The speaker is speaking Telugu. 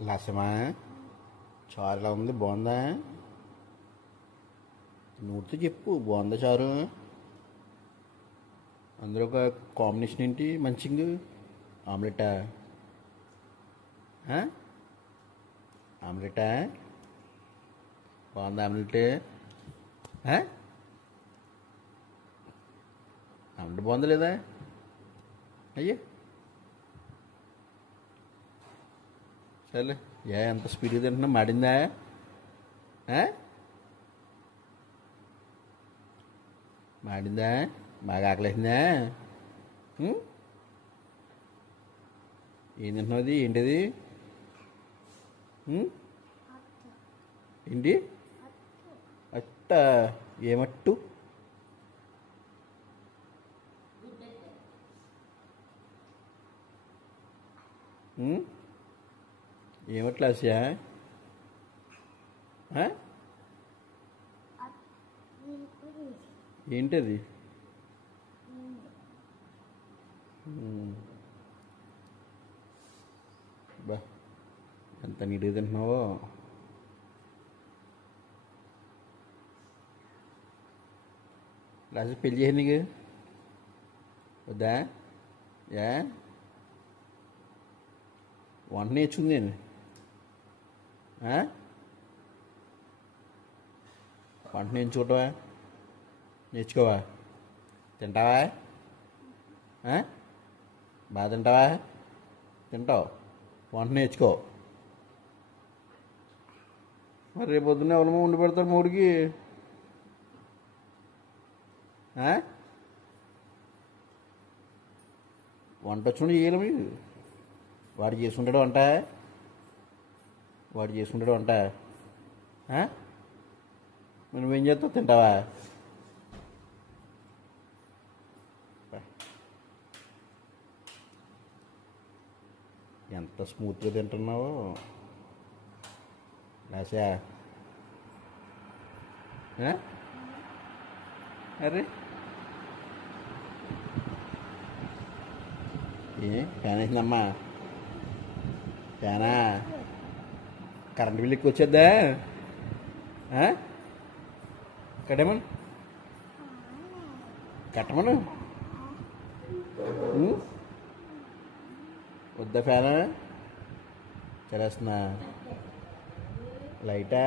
లసమా చారు ఎలా ఉంది? బాగుందా? నోటితో చెప్పు, బాగుందా చారు? అందులో ఒక కాంబినేషన్ ఏంటి మంచిగా? ఆమ్లెటా? ఆమ్లెటా? బాగుందా ఆమ్లెట్? ఆమ్లెట్ బాగుందా లేదా? అయ్యో సరే, ఎంత స్పీడ్గా తింటున్నా? మాడిందా? మాడిందా? బాగా ఆకలేసిందా? ఏం తింటున్నది? ఏంటిది? ఏంటి అట్ట? ఏమట్టు? ఏమట్లాసా? ఏంటది? బా, ఎంత నీట్గా తింటున్నావో. లాస్ట్ పెళ్ళి చేసి నీకు వద్దా? ఏ వంట నేర్చుకుంది నేను. వంట నేర్చుకోవటమా? నేర్చుకోవా? తింటావా? బాగా తింటావా? తింటావు. వంట నేర్చుకో. మరి రేపు పొద్దున్న ఎవరమో వండి పెడతారు మూడికి. వంట వచ్చి చేయాలి మీరు. వాడు చేసుకుంటాడు వంట. వాడు చేసుకుంటాడు వంట. నువ్వేం చేస్తావు? తింటావా? ఎంత స్మూత్గా తింటున్నావు లాసా. అరే ఫ్యాన్ వేసిందమ్మా. ఫ్యానా? కరెంట్ బిల్ ఎక్కువ వచ్చేద్దా? కట్టమను, కట్టమను. వద్దా ఫ్యానా? చలేస్తున్నా. లైటా?